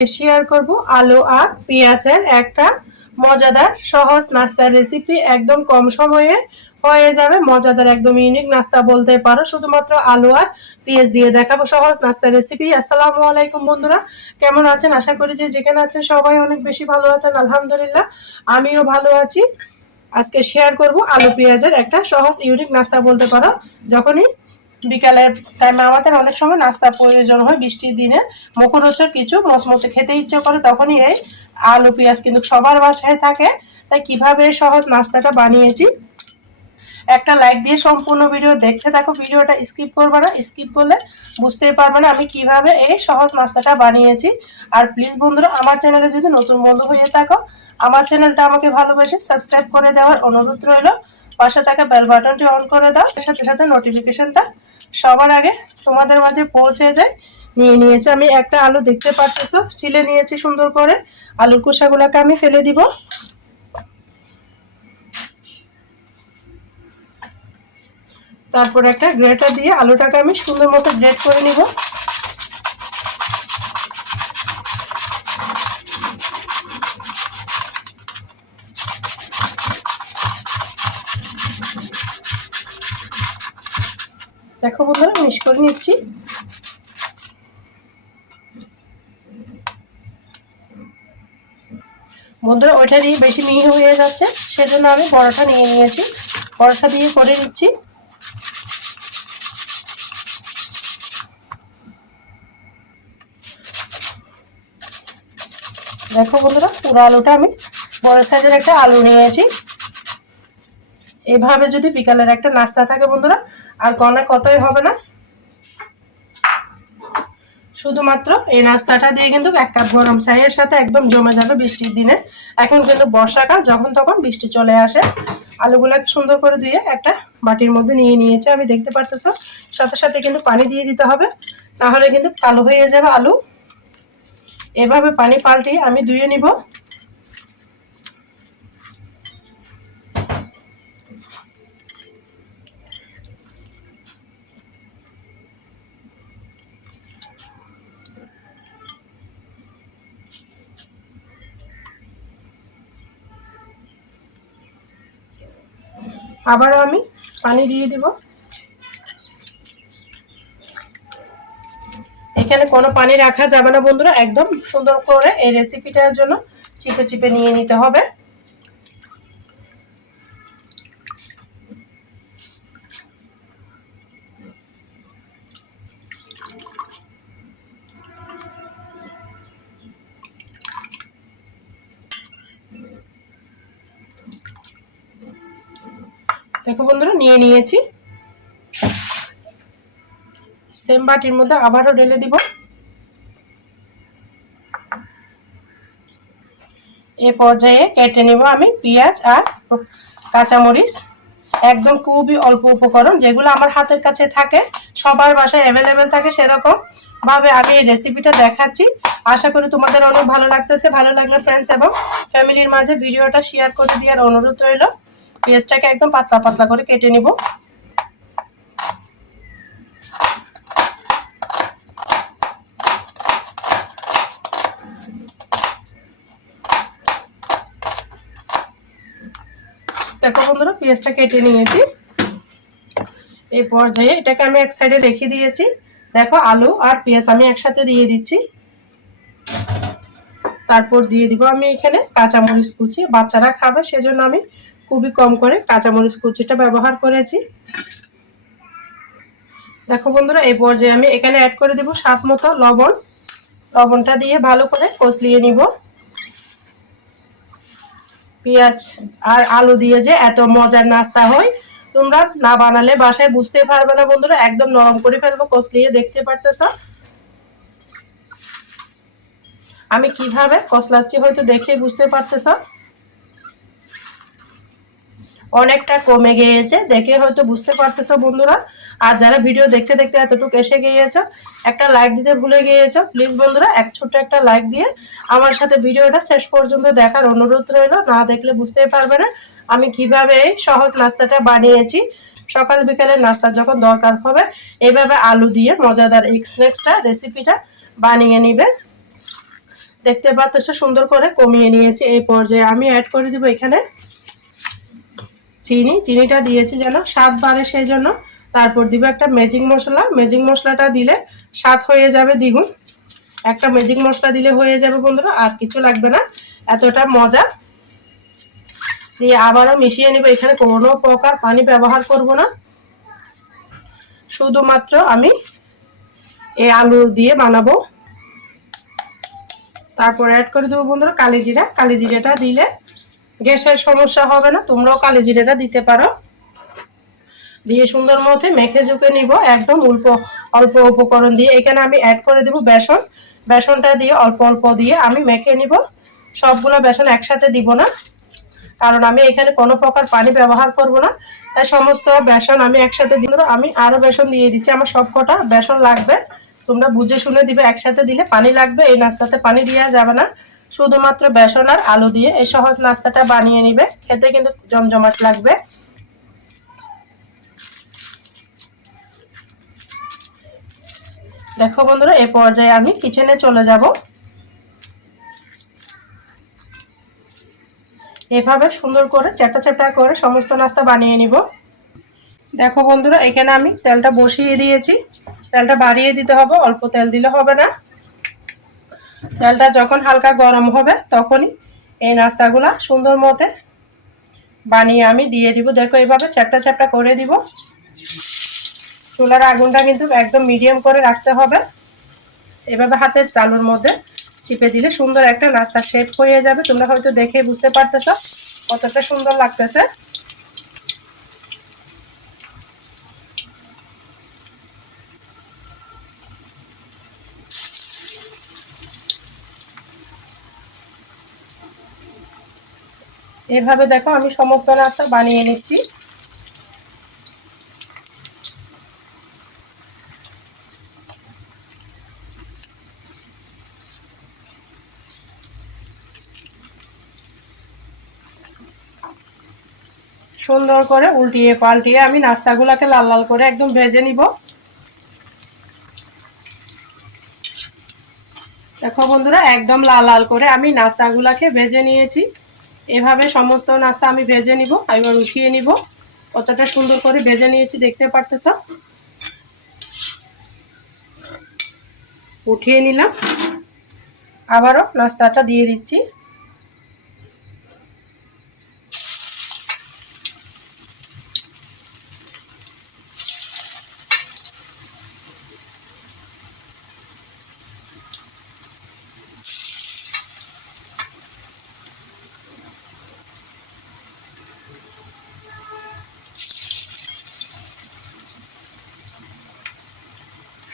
Share করব আলু আর পেঁয়াজের একটা মজাদার সহজ নাস্তার রেসিপি। একদম কম সময়ে হয়ে যাবে মজাদার একদম ইউনিক নাস্তা বলতে পারো। শুধুমাত্র আলু আর পেঁয়াজ দিয়ে দেখাবো সহজ নাস্তার রেসিপি। আসসালামু আলাইকুম বন্ধুরা, কেমন আছেন? আশা করি যে যেখানে আছেন সবাই অনেক বেশি ভালো আছেন। আলহামদুলিল্লাহ আমিও ভালো আছি। আজকে শেয়ার করব আলু পেঁয়াজের একটা সহজ ইউনিক নাস্তা বলতে পারো। যখনই বিকালের টাইমে আমাদের অনেক সময় নাস্তার প্রয়োজন হয়, বৃষ্টির দিনে মুখরোচক কিছু মচমচে খেতে ইচ্ছে করে, তখনই এই আলু পেঁয়াজ কিন্তু সবার বাসায় থাকে। তাই কিভাবে সহজ নাস্তাটা বানিয়েছি, একটা লাইক দিয়ে সম্পূর্ণ ভিডিও দেখতে থাকো। ভিডিওটা স্কিপ করবে না, স্কিপ করলে বুঝতেই পারবে না আমি কিভাবে এই সহজ নাস্তাটা বানিয়েছি। আর প্লিজ বন্ধুরা, আমার চ্যানেলে যদি নতুন বন্ধু হয়ে থাকো, আমার চ্যানেলটা আমাকে ভালোবেসে সাবস্ক্রাইব করে দেওয়ার অনুরোধ রইল। পাশে থাকা বেল বাটনটি অন করে দাও, এর সাথে সাথে নোটিফিকেশনটা সবার আগে তোমাদের মাঝে পৌঁছে যায়। নিয়েছি আমি একটা আলু, দেখতে পারতেছো ছিলে নিয়েছি সুন্দর করে। আলুর খোসাগুলোকে আমি ফেলে দিব। তারপর একটা গ্রেটার দিয়ে আলুটাকে আমি সুন্দর মতো গ্রেট করে নিব। দেখো বন্ধুরা, মিক্স করে নিচ্ছি। বন্ধুরা ওইটা দিয়ে বেশি মিহি হয়ে যাচ্ছে, সেজন্য আমি বড়টা নিয়ে নিয়েছি। বড়টা দিয়ে করে নিচ্ছি। দেখো বন্ধুরা, পুরো আলুটা আমি বড় সাইজের একটা আলু নিয়েছি। এভাবে যদি বিকালের একটা নাস্তা থাকে বন্ধুরা, আর গনা কতই হবে না। শুধুমাত্র এই নাস্তাটা দিয়ে কিন্তু এক কাপ গরম চায়ের সাথে একদম জমে যাবে বৃষ্টির দিনে। এখন কিন্তু বর্ষাকাল, যখন তখন বৃষ্টি চলে আসে। আলুগুলো সুন্দর করে ধুয়ে একটা বাটির মধ্যে নিয়ে নিয়েছে আমি, দেখতে পারতেছো। সাথে সাথে কিন্তু পানি দিয়ে দিতে হবে, তাহলে কিন্তু কালো হয়ে যাবে আলু। এভাবে পানি পাল্টিয়ে আমি ধুয়ে নিব। আবারও আমি পানি দিয়ে দিব। এখানে কোনো পানি রাখা যাবে না বন্ধুরা, একদম সুন্দর করে এই রেসিপিটার জন্য চিপে চিপে নিয়ে নিতে হবে। দেখো বন্ধুরা, নিয়ে নিয়েছি। সেম বাটির মধ্যে আবারও ঢেলে দিব। এই পর্যায়ে কেটে নিব আমি পেঁয়াজ আর কাঁচামরিচ। একদম খুবই অল্প উপকরণ, যেগুলো আমার হাতের কাছে থাকে, সবার বাসায় অ্যাভেলেবেল থাকে, সেরকম ভাবে আমি এই রেসিপিটা দেখাচ্ছি। আশা করি তোমাদের অনেক ভালো লাগতেছে। ভালো লাগলে ফ্রেন্ডস এবং ফ্যামিলির মাঝে ভিডিওটা শেয়ার করে দেওয়ার অনুরোধ রইল। পেঁয়াজটাকে একদম পাতলা পাতলা করে কেটে নিব। দেখো বন্ধুরা, পেঁয়াজটা কেটে নিয়েছি। এই পর্যায়ে এটাকে আমি এক সাইডে রেখে দিয়েছি। দেখো আলু আর পেঁয়াজ আমি একসাথে দিয়ে দিচ্ছি। তারপর দিয়ে দিব আমি এখানে কাঁচামরিচ কুচি। বাচ্চারা খাবে, সেজন্য আমি খুবই কম করে কাঁচামরিচ কুচিটা ব্যবহার করেছি। দেখো বন্ধুরা, এই পর্যায়ে আমি এখানে অ্যাড করে দেব স্বাদ মতো লবণ। লবণটা দিয়ে ভালো করে কষলিয়ে নিব। পেঁয়াজ আর আলু দিয়ে যে এত মজার নাস্তা হয়, তোমরা না বানালে বাসায় বুঝতে পারবে না বন্ধুরা। একদম নরম করে ফেলবো কষলিয়ে, দেখতে পারতেছ আমি কিভাবে কষলাচ্ছি, হয়তো দেখে বুঝতে পারতেছ। অনেকটা কমে গিয়েছে, দেখে হয়তো বুঝতে পারতেছো বন্ধুরা। আর যারা ভিডিও দেখতে দেখতে এতটুকু এসে গিয়েছো, একটা লাইক দিতে ভুলে গিয়েছো, প্লিজ বন্ধুরা ছোট্ট একটা লাইক দিয়ে আমার সাথে ভিডিওটা শেষ পর্যন্ত দেখার অনুরোধ রইল। না দেখলে বুঝতে পারবে না আমি কিভাবে এই সহজ নাস্তাটা বানিয়েছি। সকাল বিকালের নাস্তা যখন দরকার হবে, এইভাবে আলু দিয়ে মজাদার এই স্ন্যাক্সটা রেসিপিটা বানিয়ে নিবে। দেখতে পাচ্ছ সুন্দর করে কমিয়ে নিয়েছি। এই পর্যায়ে আমি অ্যাড করে দিব এখানে চিনি। চিনিটা দিয়েছি যেন স্বাদ বাড়ে সেই জন্য। তারপর দিব একটা ম্যাজিক মশলা। ম্যাজিক মশলাটা দিলে স্বাদ হয়ে যাবে দ্বিগুণ। একটা ম্যাজিক মশলা দিলে হয়ে যাবে বন্ধুরা, আর কিছু লাগবে না, এতটা মজা। দিয়ে আবারও মিশিয়ে নিব। এখানে কোনো প্রকার পানি ব্যবহার করব না, শুধুমাত্র আমি এই আলু দিয়ে বানাবো। তারপর অ্যাড করে দেবো বন্ধুরা কালি জিরা। কালি জিরাটা দিলে গ্যাসের সমস্যা হবে না, তোমরাও কালি জিরাটা দিতে পারো। দিয়ে সুন্দর মতো মেখে ঝুঁকে নিব একদম অল্প অল্প উপকরণ দিয়ে। এখানে আমি অ্যাড করে দেব বেসন। বেসনটা দিয়ে অল্প অল্প দিয়ে আমি মেখে নিব। সবগুলো বেসন একসাথে দিব না, কারণ আমি এখানে কোনো প্রকার পানি ব্যবহার করব না, তাই সমস্ত বেসন আমি একসাথে দিব। আমি আরো বেসন দিয়ে দিচ্ছি, আমার সবকটা বেসন লাগবে, তোমরা বুঝে শুনে দিবে। একসাথে দিলে পানি লাগবে, এই নাস্তাতে পানি দেওয়া যাবে না। শুধুমাত্র বেসন আর আলু দিয়ে এই সহজ নাস্তাটা বানিয়ে নিবে, খেতে কিন্তু জমজমাট লাগবে। দেখো বন্ধুরা, এই পর্যায়ে আমি কিচেনে চলে যাব। এভাবে সুন্দর করে চ্যাপটা চ্যাপটা করে সমস্ত নাস্তা বানিয়ে নিব। দেখো বন্ধুরা, এখানে আমি তেলটা বসিয়ে দিয়েছি। তেলটা বাড়িয়ে দিতে হবে, অল্প তেল দিলে হবে না। তেলটা যখন হালকা গরম হবে তখনই এই নাস্তাগুলা সুন্দর মতে বানিয়ে আমি দিয়ে দিব। দেখো এইভাবে চ্যাপটা চ্যাপটা করে দিব। চুলার আগুনটা কিন্তু একদম মিডিয়াম করে রাখতে হবে। এভাবে হাতের তালুর মধ্যে চিপে দিলে সুন্দর একটা নাস্তা শেপ হয়ে যাবে। তোমরা হয়তো দেখে বুঝতে পারতেছো কতটা সুন্দর লাগতেছে। এভাবে দেখো আমি সমস্ত নাস্তা বানিয়ে নিচ্ছি। সুন্দর করে উল্টিয়ে পাল্টিয়ে আমি নাস্তাগুলোকে লাল লাল করে একদম ভেজে নিব। দেখো বন্ধুরা, একদম লাল লাল করে আমি নাস্তাগুলোকে ভেজে নিয়েছি। এভাবে সমস্ত নাস্তা আমি ভেজে নিব। এবার উঠিয়ে নিব। কতটা সুন্দর করে ভেজে নিয়েছি দেখতে পারতেছ। উঠিয়ে নিলাম, আবারও নাস্তাটা দিয়ে দিচ্ছি।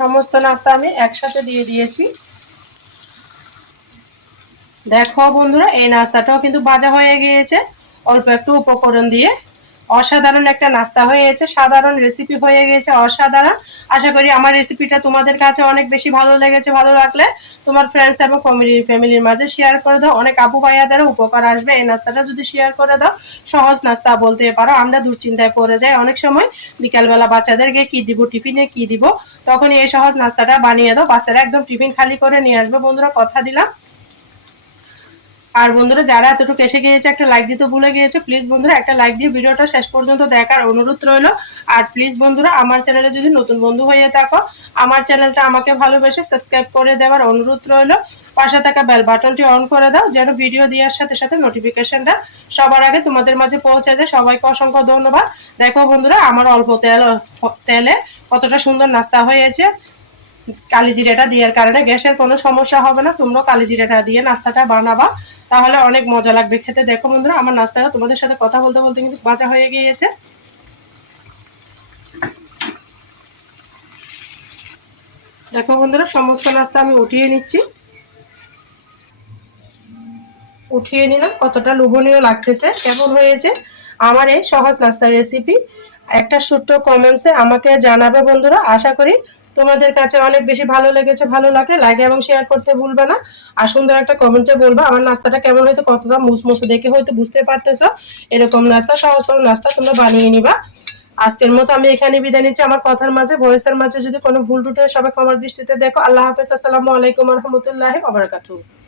সমস্ত নাস্তা আমি একসাথে দিয়ে দিয়েছি। দেখো বন্ধুরা, এই নাস্তাটাও কিন্তু ভাজা হয়ে গিয়েছে অল্প একটু উপকরণ দিয়ে। অসাধারণ একটা নাস্তা হয়েছে, সাধারণ রেসিপি হয়ে গেছে অসাধারণ। আশা করি আমার রেসিপিটা তোমাদের কাছে অনেক বেশি ভালো লেগেছে। ভালো লাগলে তোমার ফ্রেন্ডস এবং ফ্যামিলির মাঝে শেয়ার করে দাও, অনেক আপু ভাইয়াদেরও উপকার আসবে। এই নাস্তাটা যদি শেয়ার করে দাও, সহজ নাস্তা বলতে পারো। আমরা দুশ্চিন্তায় পড়ে যাই অনেক সময়, বিকালবেলা বাচ্চাদেরকে কি দিব, টিফিনে কি দিব, তখন এই সহজ নাস্তাটা বানিয়ে দাও, বাচ্চারা একদম টিফিন খালি করে নিয়ে আসবে। বন্ধুরা, কথা দিলাম। আর বন্ধুরা, যারা এতটুকু এসে গিয়েছে একটা লাইক দিতে ভুলে গিয়েছে, প্লিজ বন্ধুরা একটা লাইক দিয়ে ভিডিওটা শেষ পর্যন্ত দেখার অনুরোধ রইল। আর প্লিজ বন্ধুরা, আমার চ্যানেলে যদি নতুন বন্ধু হয়ে থাকো, আমার চ্যানেলটা আমাকে ভালোবেসে সাবস্ক্রাইব করে দেওয়ার অনুরোধ রইল। পাশে থাকা বেল বাটনটি অন করে দাও, যেন ভিডিও দেওয়ার সাথে সাথে নোটিফিকেশনটা সবার আগে তোমাদের মাঝে পৌঁছে যায়। সবাইকে অসংখ্য ধন্যবাদ। দেখো বন্ধুরা, আমার অল্প তেলে কতটা সুন্দর নাস্তা হয়েছে। কালি জিরাটা দেওয়ার কারণে গ্যাসের কোনো সমস্যা হবে না। তোমরাও কালি জিরাটা দিয়ে নাস্তাটা বানাবা, তাহলে অনেক মজা লাগবে খেতে। দেখো বন্ধুরা, আমার নাস্তাটা তোমাদের সাথে কথা বলতে বলতে কিন্তু ভাজা হয়ে গিয়েছে। দেখো বন্ধুরা, সমস্ত নাস্তা আমি উঠিয়ে নিচ্ছি। উঠিয়ে নিলাম, কতটা লোভনীয় লাগতেছে। কেমন হয়েছে আমার এই সহজ নাস্তার রেসিপি, একটা ছোট্ট কমেন্টসে আমাকে জানাবে বন্ধুরা। আশা করি তোমাদের কাছে অনেক বেশি ভালো লেগেছে। ভালো লাগলে লাইক এবং শেয়ার করতে ভুলবে না। আর সুন্দর একটা কমেন্টে বলবা আমার নাস্তাটা কেমন হয়তো, কতটা মুসমুসে দেখে হয়তো বুঝতে পারতেছো। এরকম নাস্তা, সহজ সহজ নাস্তা তোমরা বানিয়ে নিবা। আজকের মতো আমি এখানে বিদায় নিচ্ছি। আমার কথার মাঝে, ভয়েসের মাঝে যদি কোনো ভুল টুটে সবাই ক্ষমার দৃষ্টিতে দেখো। আল্লাহ হাফেজ। আসসালামু আলাইকুম রহমতুল্লাহি ওয়া বারাকাতুহু।